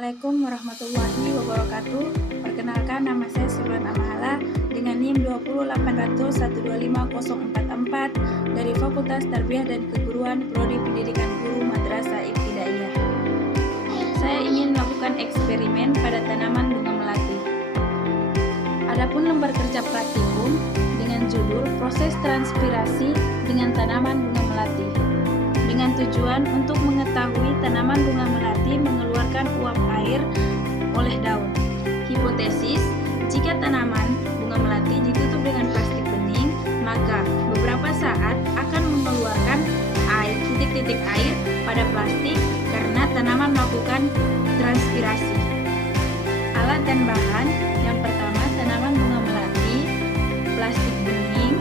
Assalamualaikum warahmatullahi wabarakatuh. Perkenalkan, nama saya Surlan Amahala dengan NIM 208012504 dari Fakultas Tarbiyah dan Keguruan Prodi Pendidikan Guru Madrasah Ibtidaiyah. Saya ingin melakukan eksperimen pada tanaman bunga melati. Adapun lembar kerja praktikum dengan judul Proses Transpirasi dengan Tanaman Bunga Melati, dengan tujuan untuk mengetahui tanaman bunga melati mengeluarkan uap air oleh daun. Hipotesis, jika tanaman bunga melati ditutup dengan plastik bening, maka beberapa saat akan mengeluarkan titik-titik air pada plastik karena tanaman melakukan transpirasi. Alat dan bahan, yang pertama tanaman bunga melati, plastik bening,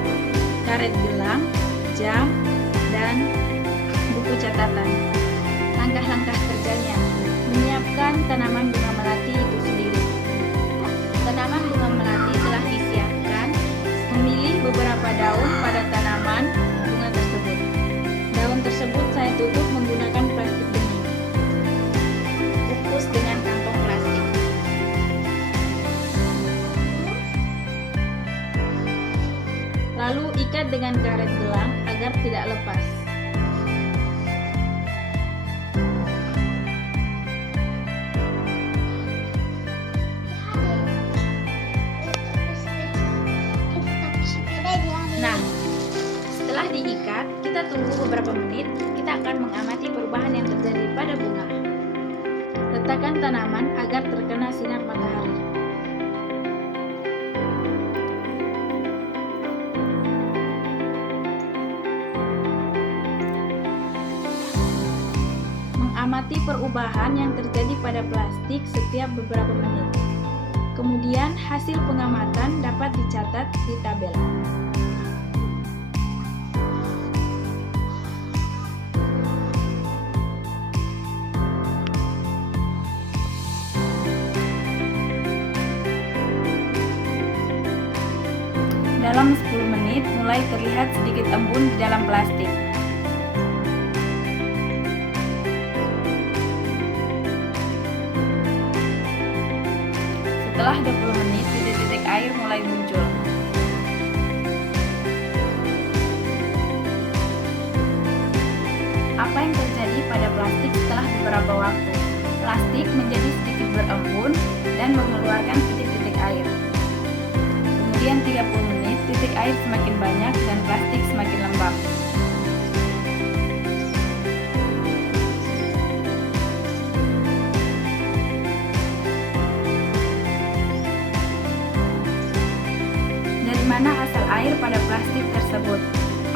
karet gelang, jam, dan buku catatan. Langkah-langkah kerjanya: menyiapkan tanaman bunga melati itu sendiri. Tanaman bunga melati telah disiapkan. Memilih beberapa daun pada tanaman bunga tersebut. Daun tersebut saya tutup menggunakan plastik bening. Kukus dengan kantong plastik. Lalu ikat dengan karet gelang agar tidak lepas. Nah, setelah diikat, kita tunggu beberapa menit. Kita akan mengamati perubahan yang terjadi pada bunga. Letakkan tanaman agar terkena sinar matahari. Mengamati perubahan yang terjadi pada plastik setiap beberapa menit. Kemudian hasil pengamatan dapat dicatat di tabel. Dalam 10 menit mulai terlihat sedikit embun di dalam plastik. Setelah 20 menit, titik-titik air mulai muncul. Apa yang terjadi pada plastik setelah beberapa waktu? Plastik menjadi sedikit berembun dan mengeluarkan titik-titik air. Kemudian 30 menit, titik air semakin banyak dan plastik semakin lembab. Dari mana asal air pada plastik tersebut?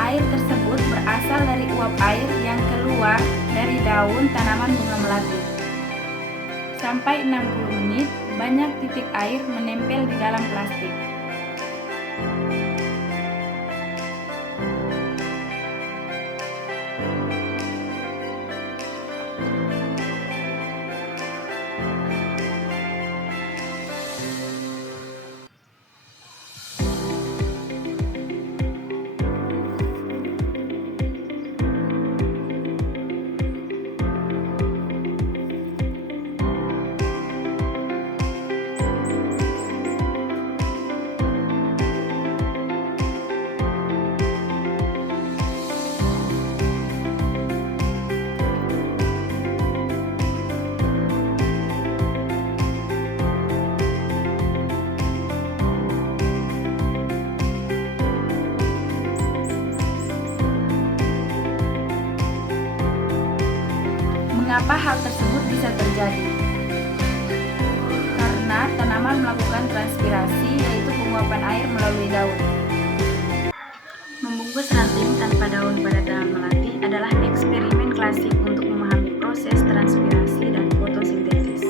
Air tersebut berasal dari uap air yang keluar dari daun tanaman bunga melati. Sampai 60 menit, banyak titik air menempel di dalam plastik. Mengapa hal tersebut bisa terjadi? Karena tanaman melakukan transpirasi, yaitu penguapan air melalui daun. Membungkus ranting tanpa daun pada tanaman melati adalah eksperimen klasik untuk memahami proses transpirasi dan fotosintesis.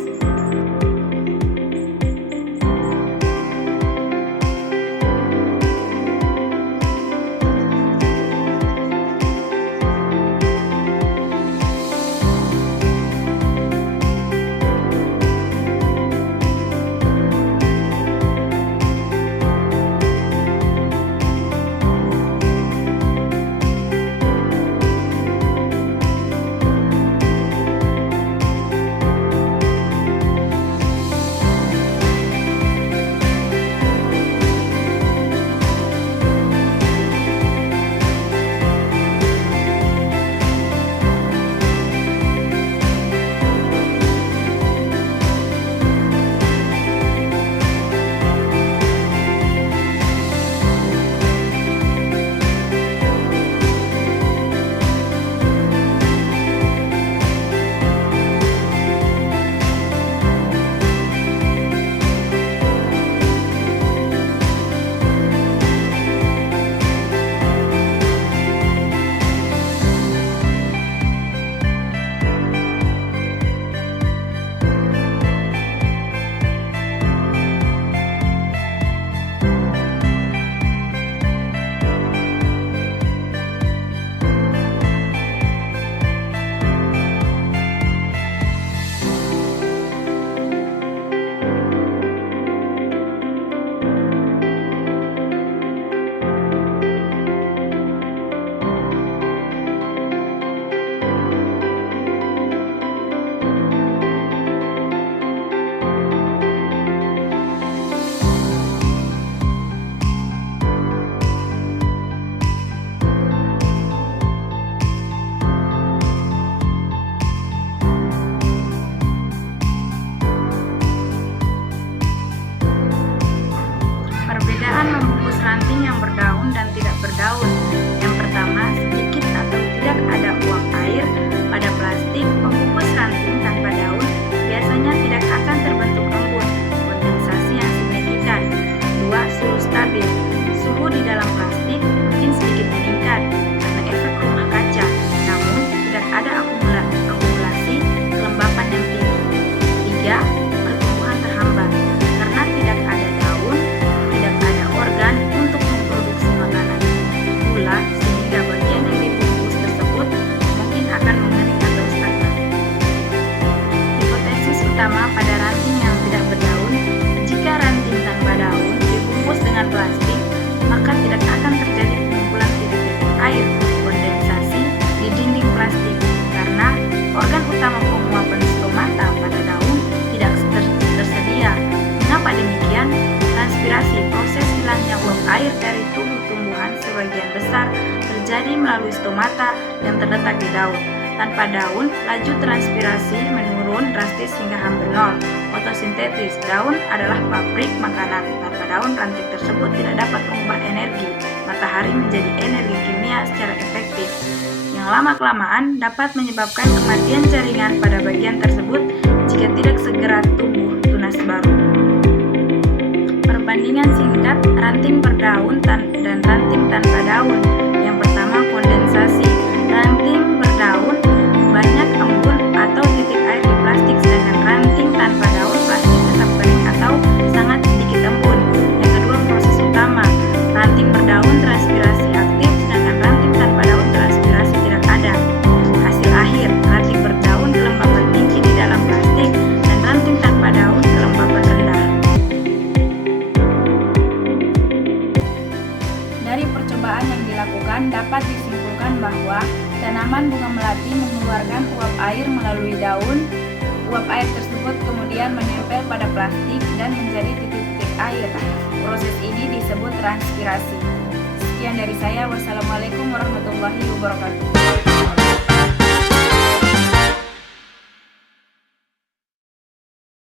utama penguapan stomata pada daun tidak tersedia. Mengapa demikian? Transpirasi, proses hilangnya uap air dari tubuh tumbuhan sebagian besar terjadi melalui stomata yang terletak di daun. Tanpa daun, laju transpirasi menurun drastis hingga hampir nol. Fotosintesis, daun adalah pabrik makanan. Tanpa daun, ranting tersebut tidak dapat mengubah energi matahari menjadi energi kimia secara efektif, yang lama-kelamaan dapat menyebabkan kematian jaringan pada bagian tersebut jika tidak segera tumbuh tunas baru. Perbandingan singkat ranting berdaun dan ranting tanpa daun. Yang pertama, kondensasi. Ranting berdaun banyak embun atau titik air di plastik, sedangkan ranting tanpa daun plastik tetap kering atau sangat sedikit embun. Yang kedua, proses utama. Ranting berdaun transpirasi aktif, sedangkan ranting tanpa daun transpirasi tidak ada. Hasil akhir, ranting berdaun kelembapan tinggi di dalam plastik dan ranting tanpa daun kelembapan rendah. Dari percobaan yang dilakukan dapat disimpulkan bahwa tanaman bunga melati mengeluarkan uap air melalui daun. Uap air tersebut kemudian menempel pada plastik dan menjadi titik-titik air. Proses ini disebut transpirasi. Sekian dari saya. Wassalamualaikum warahmatullahi wabarakatuh.